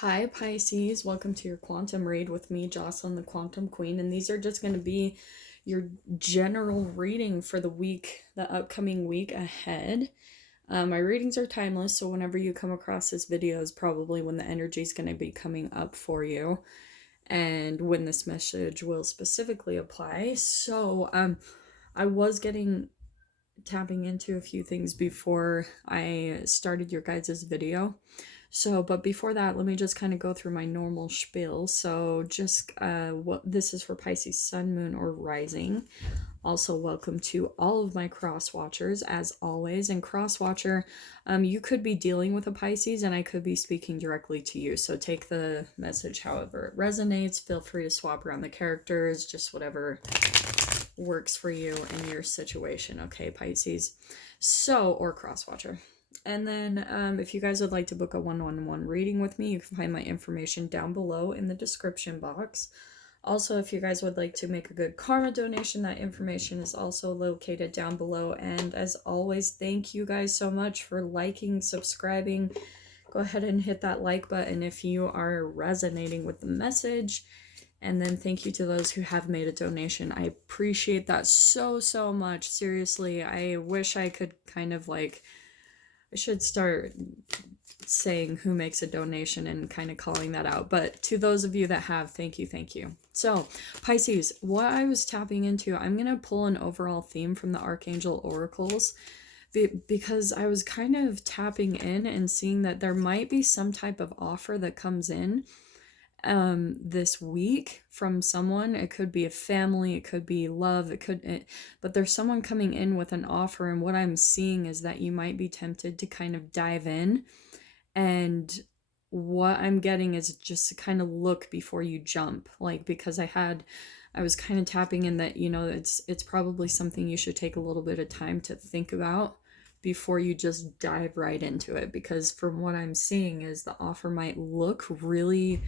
Hi Pisces, welcome to your quantum read with me, Jocelyn the Quantum Queen, and these are just going to be your general reading for the upcoming week ahead. My readings are timeless, so whenever you come across this video is probably when the energy is going to be coming up for you and when this message will specifically apply. So I was tapping into a few things before I started your guys' video. So, but before that, let me just kind of go through my normal spiel. So just what this is for Pisces sun, moon, or rising. Also, welcome to all of my cross watchers as always. And cross watcher, you could be dealing with a Pisces and I could be speaking directly to you. So take the message however it resonates. Feel free to swap around the characters, just whatever works for you in your situation. Okay, Pisces. So, or cross watcher. And then if you guys would like to book a one-on-one reading with me, you can find my information down below in the description box. Also, if you guys would like to make a good karma donation, that information is also located down below. And as always, thank you guys so much for liking, subscribing. Go ahead and hit that like button if you are resonating with the message. And then thank you to those who have made a donation. I appreciate that so much. Seriously, I wish I could kind of like... I should start saying who makes a donation and kind of calling that out. But to those of you that have, thank you, thank you. So, Pisces, what I was tapping into, I'm going to pull an overall theme from the Archangel oracles because I was kind of tapping in and seeing that there might be some type of offer that comes in this week from someone. It could be a family, it could be love, but there's someone coming in with an offer, and what I'm seeing is that you might be tempted to kind of dive in, and what I'm getting is just to kind of look before you jump, like, because I was kind of tapping in that, you know, it's probably something you should take a little bit of time to think about before you just dive right into it, because from what I'm seeing is the offer might look really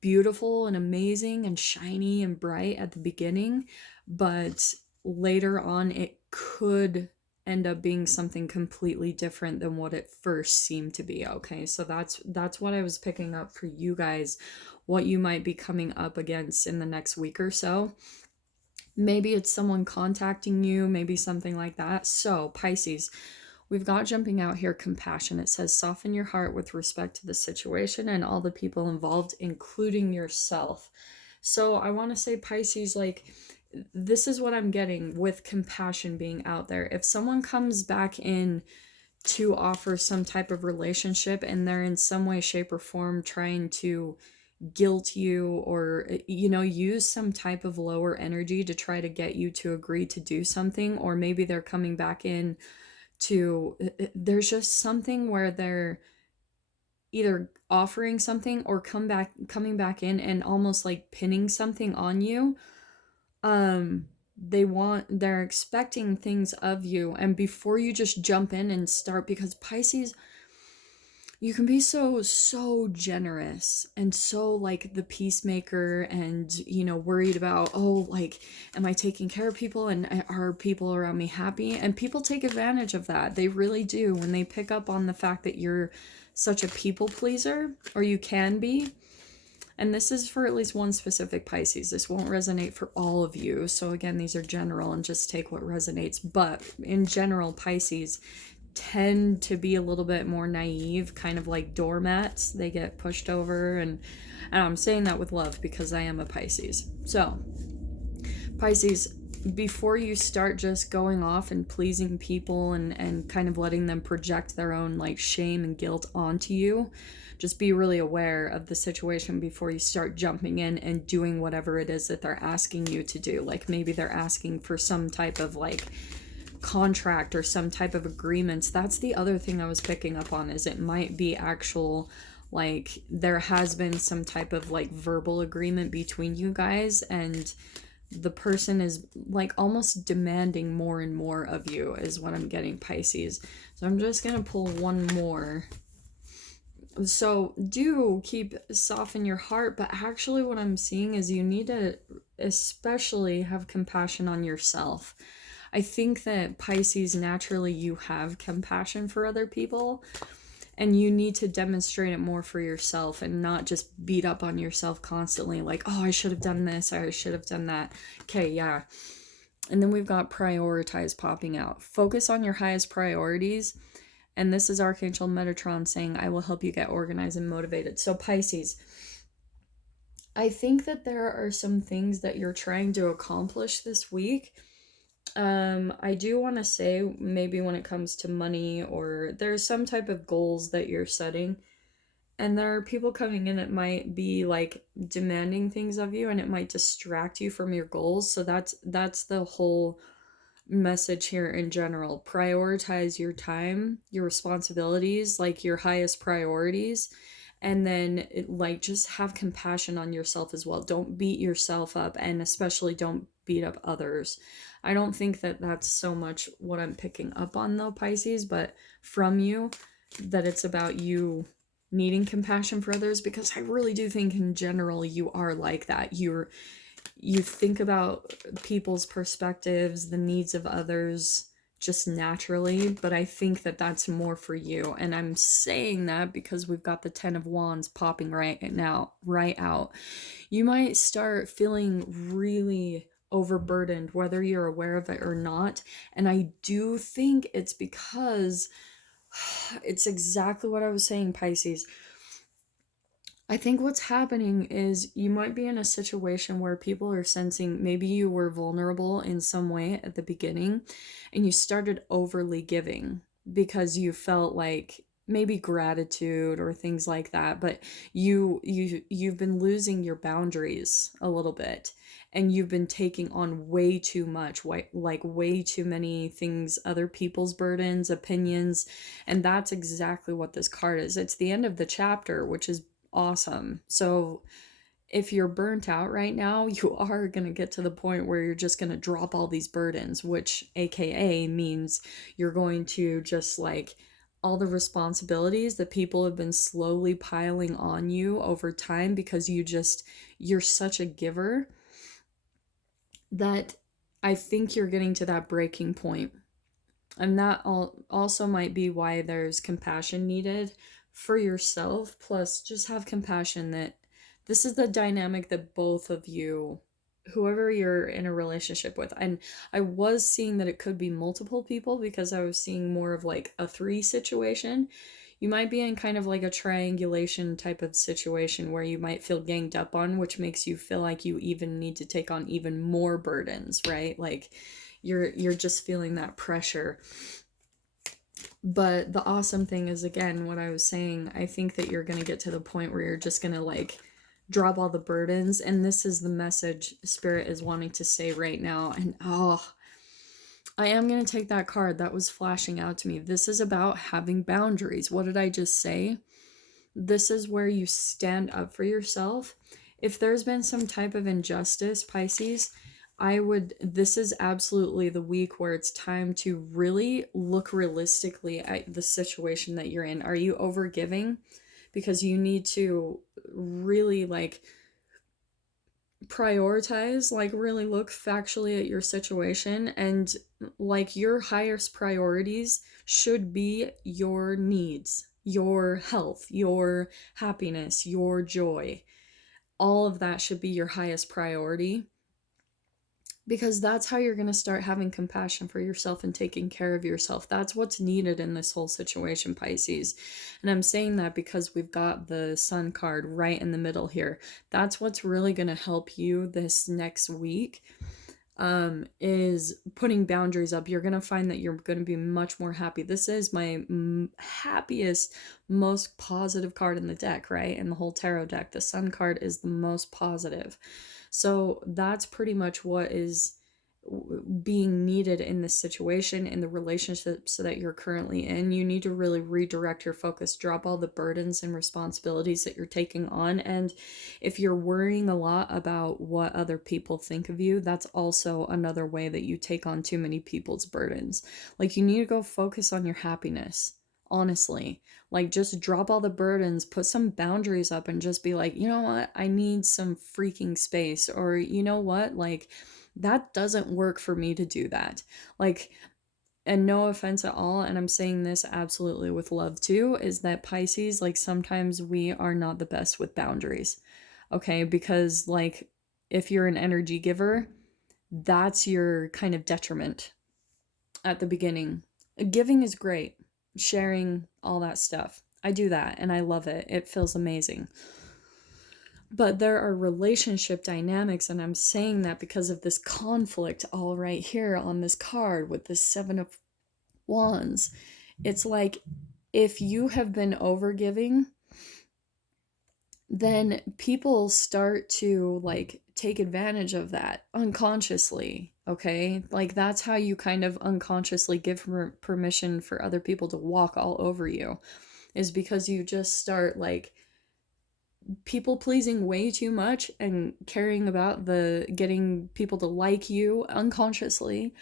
beautiful and amazing and shiny and bright at the beginning, but later on it could end up being something completely different than what it first seemed to be. Okay, so that's what I was picking up for you guys, what you might be coming up against in the next week or so. Maybe it's someone contacting you, maybe something like that. So Pisces, we've got jumping out here compassion. It says soften your heart with respect to the situation and all the people involved, including yourself. So I want to say, Pisces, like, this is what I'm getting with compassion being out there. If someone comes back in to offer some type of relationship and they're in some way, shape, or form trying to guilt you or, you know, use some type of lower energy to try to get you to agree to do something, or maybe they're coming back in to, there's just something where they're either offering something or coming back in and almost like pinning something on you. They're expecting things of you, and before you just jump in and start, because Pisces, you can be so generous and so like the peacemaker, and, you know, worried about, oh, like, am I taking care of people and are people around me happy? And people take advantage of that. They really do, when they pick up on the fact that you're such a people pleaser, or you can be. And this is for at least one specific Pisces. This won't resonate for all of you. So again, these are general and just take what resonates. But in general, Pisces tend to be a little bit more naive, kind of like doormats. They get pushed over, and I'm saying that with love because I am a Pisces. So Pisces, before you start just going off and pleasing people and kind of letting them project their own like shame and guilt onto you, just be really aware of the situation before you start jumping in and doing whatever it is that they're asking you to do. Like maybe they're asking for some type of like contract or some type of agreements. That's the other thing I was picking up on, is it might be actual, like, there has been some type of like verbal agreement between you guys, and the person is like almost demanding more and more of you, is what I'm getting, Pisces. So I'm just gonna pull one more. So do soften your heart, but actually what I'm seeing is you need to especially have compassion on yourself. I think that Pisces, naturally you have compassion for other people, And you need to demonstrate it more for yourself and not just beat up on yourself constantly like, oh, I should have done this, or I should have done that. Okay, yeah. And then we've got prioritize popping out. Focus on your highest priorities. And this is Archangel Metatron saying, I will help you get organized and motivated. So Pisces, I think that there are some things that you're trying to accomplish this week. I do want to say maybe when it comes to money, or there's some type of goals that you're setting, and there are people coming in that might be like demanding things of you, and it might distract you from your goals. So that's the whole message here in general. Prioritize your time, your responsibilities, like your highest priorities, and then like just have compassion on yourself as well. Don't beat yourself up, and especially don't beat up others. I don't think that that's so much what I'm picking up on though, Pisces, but from you, that it's about you needing compassion for others, because I really do think in general you are like that. You think about people's perspectives, the needs of others just naturally, but I think that that's more for you. And I'm saying that because we've got the 10 of Wands popping right out. You might start feeling really overburdened, whether you're aware of it or not. And I do think it's because it's exactly what I was saying, Pisces. I think what's happening is you might be in a situation where people are sensing maybe you were vulnerable in some way at the beginning, and you started overly giving because you felt like maybe gratitude or things like that, but you've been losing your boundaries a little bit, and you've been taking on way too much, like way too many things, other people's burdens, opinions, and that's exactly what this card is. It's the end of the chapter, which is awesome. So if you're burnt out right now, you are going to get to the point where you're just going to drop all these burdens, which AKA means you're going to just like all the responsibilities that people have been slowly piling on you over time, because you're such a giver, that I think you're getting to that breaking point. And that also might be why there's compassion needed for yourself. Plus, just have compassion that this is the dynamic that both of you, whoever you're in a relationship with, and I was seeing that it could be multiple people, because I was seeing more of like a 3 situation. You might be in kind of like a triangulation type of situation where you might feel ganged up on, which makes you feel like you even need to take on even more burdens, right? Like you're just feeling that pressure. But the awesome thing is, again, what I was saying, I think that you're going to get to the point where you're just going to like drop all the burdens. And this is the message Spirit is wanting to say right now. And I am going to take that card that was flashing out to me. This is about having boundaries. What did I just say? This is where you stand up for yourself. If there's been some type of injustice, Pisces, this is absolutely the week where it's time to really look realistically at the situation that you're in. Are you overgiving? Because you need to really like prioritize, like really look factually at your situation, and like your highest priorities should be your needs, your health, your happiness, your joy. All of that should be your highest priority, because that's how you're going to start having compassion for yourself and taking care of yourself. That's what's needed in this whole situation, Pisces. And I'm saying that because we've got the Sun card right in the middle here. That's what's really going to help you this next week, is putting boundaries up. You're going to find that you're going to be much more happy. This is my happiest, most positive card in the deck, right? In the whole tarot deck, the Sun card is the most positive. So that's pretty much what is being needed in this situation, in the relationships that you're currently in. You need to really redirect your focus, drop all the burdens and responsibilities that you're taking on. And if you're worrying a lot about what other people think of you, that's also another way that you take on too many people's burdens. Like, you need to go focus on your happiness. Honestly, like, just drop all the burdens, put some boundaries up, and just be like, you know what, I need some freaking space. Or, you know what, like, that doesn't work for me to do that. Like, and no offense at all, and I'm saying this absolutely with love too, is that Pisces, like, sometimes we are not the best with boundaries, okay? Because, like, if you're an energy giver, that's your kind of detriment at the beginning. Giving is great, sharing, all that stuff. I do that and I love it. It feels amazing. But there are relationship dynamics, and I'm saying that because of this conflict all right here on this card with this Seven of Wands. It's like, if you have been overgiving, then people start to, like, take advantage of that unconsciously, okay? Like, that's how you kind of unconsciously give permission for other people to walk all over you, is because you just start, like, people pleasing way too much and caring about the getting people to like you unconsciously.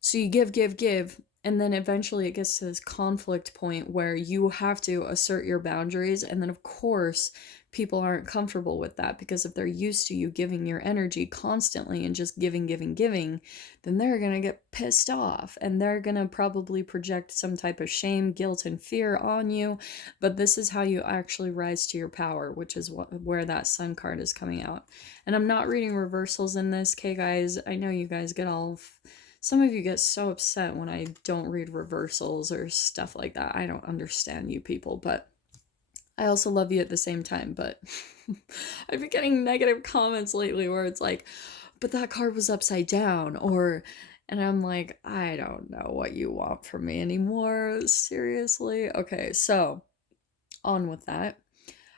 So you give, and then eventually it gets to this conflict point where you have to assert your boundaries, and then of course people aren't comfortable with that, because if they're used to you giving your energy constantly and just giving, then they're going to get pissed off, and they're going to probably project some type of shame, guilt, and fear on you. But this is how you actually rise to your power, which is where that Sun card is coming out. And I'm not reading reversals in this, okay guys? I know you guys get all... Some of you get so upset when I don't read reversals or stuff like that. I don't understand you people, but I also love you at the same time. But I've been getting negative comments lately where it's like, but that card was upside down, and I'm like, I don't know what you want from me anymore. Seriously? Okay, so on with that.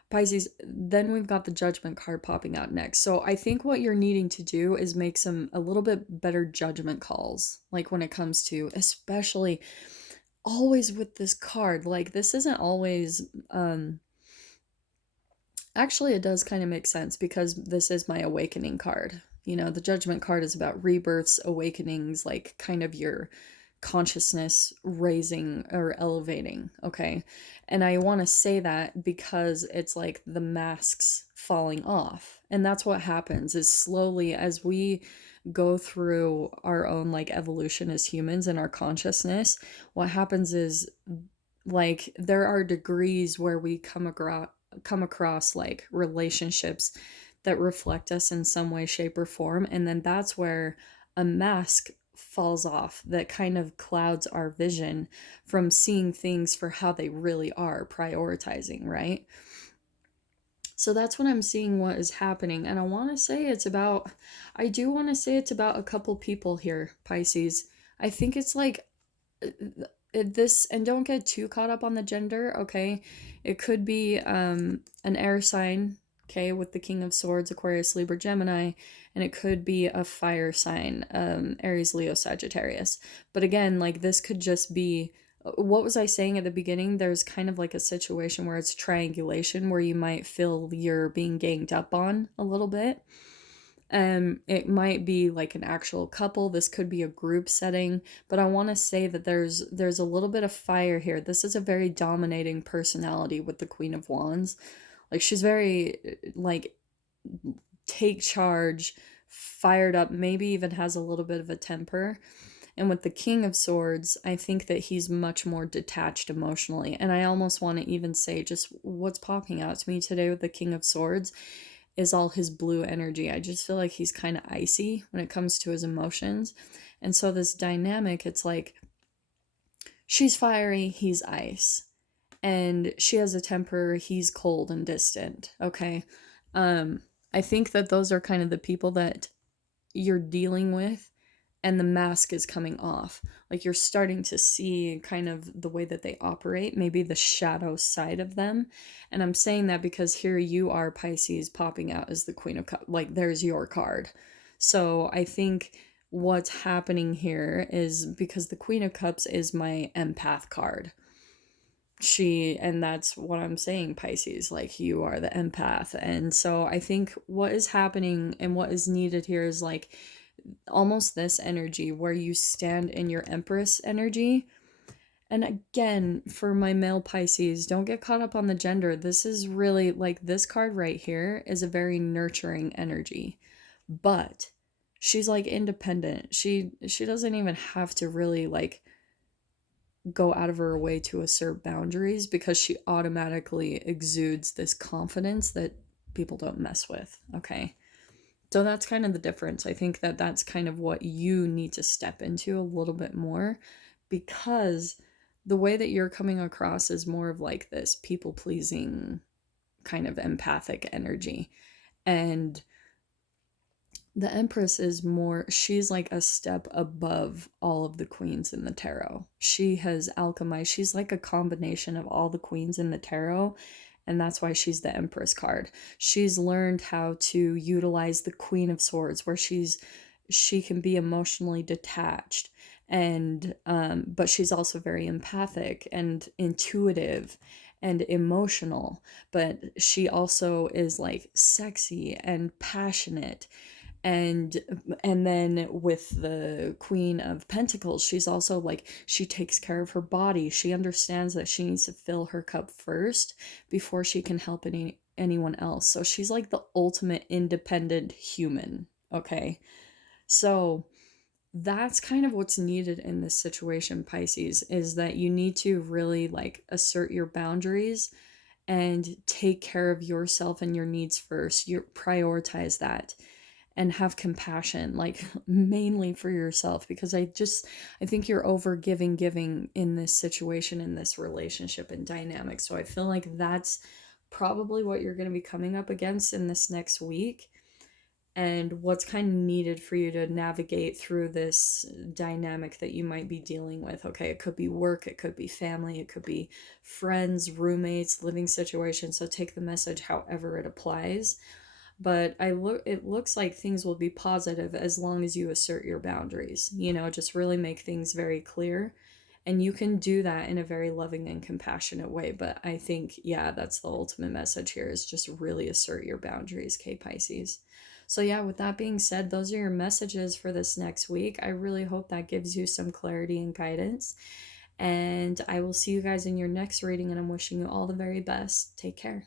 Pisces, then we've got the Judgment card popping out next. So I think what you're needing to do is make a little bit better judgment calls, like when it comes to, especially always with this card, like this isn't always, actually it does kind of make sense because this is my awakening card. You know, the Judgment card is about rebirths, awakenings, like kind of your consciousness raising or elevating, okay? And I want to say that because it's like the masks falling off. And that's what happens, is slowly as we go through our own like evolution as humans and our consciousness, what happens is, like, there are degrees where we come across like relationships that reflect us in some way, shape, or form, and then that's where a mask falls off that kind of clouds our vision from seeing things for how they really are, prioritizing, right? So that's what I'm seeing, what is happening. And I do want to say it's about a couple people here, Pisces. I think it's like this, and don't get too caught up on the gender, okay? It could be an air sign, okay, with the King of Swords, Aquarius, Libra, Gemini, and it could be a fire sign, Aries, Leo, Sagittarius. But again, like, this could just be, what was I saying at the beginning? There's kind of like a situation where it's triangulation, where you might feel you're being ganged up on a little bit. It might be like an actual couple. This could be a group setting, but I want to say that there's a little bit of fire here. This is a very dominating personality with the Queen of Wands. Like, she's very, like, take charge, fired up, maybe even has a little bit of a temper. And with the King of Swords, I think that he's much more detached emotionally. And I almost want to even say, just what's popping out to me today with the King of Swords is all his blue energy. I just feel like he's kind of icy when it comes to his emotions. And so this dynamic, it's like, she's fiery, he's ice. And she has a temper, he's cold and distant, okay? I think that those are kind of the people that you're dealing with, and the mask is coming off. Like, you're starting to see kind of the way that they operate, maybe the shadow side of them. And I'm saying that because here you are, Pisces, popping out as the Queen of Cups. Like, there's your card. So I think what's happening here is, because the Queen of Cups is my empath card. And that's what I'm saying, Pisces, like, you are the empath. And so I think what is happening and what is needed here is like almost this energy where you stand in your Empress energy. And again, for my male Pisces, don't get caught up on the gender. This is really like, this card right here is a very nurturing energy. But she's like independent. She doesn't even have to really like go out of her way to assert boundaries because she automatically exudes this confidence that people don't mess with. Okay. So that's kind of the difference. I think that that's kind of what you need to step into a little bit more, because the way that you're coming across is more of like this people pleasing kind of empathic energy. And the Empress is more, she's like a step above all of the queens in the tarot. She has alchemized, she's like a combination of all the queens in the tarot, and that's why she's the Empress card. She's learned how to utilize the Queen of Swords, where she can be emotionally detached, and but she's also very empathic and intuitive and emotional, but she also is like sexy and passionate. And then with the Queen of Pentacles, she's also like, she takes care of her body. She understands that she needs to fill her cup first before she can help anyone else. So she's like the ultimate independent human. Okay, so that's kind of what's needed in this situation, Pisces, is that you need to really like assert your boundaries and take care of yourself and your needs first. You prioritize that and have compassion, like mainly for yourself, because I think you're over giving in this situation, in this relationship and dynamic. So I feel like that's probably what you're going to be coming up against in this next week, and what's kind of needed for you to navigate through this dynamic that you might be dealing with. Okay, it could be work, it could be family, it could be friends, roommates, living situations. So take the message however it applies. But it looks like things will be positive as long as you assert your boundaries. Just really make things very clear. And you can do that in a very loving and compassionate way. But I think, yeah, that's the ultimate message here, is just really assert your boundaries, K Pisces. So yeah, with that being said, those are your messages for this next week. I really hope that gives you some clarity and guidance. And I will see you guys in your next reading, and I'm wishing you all the very best. Take care.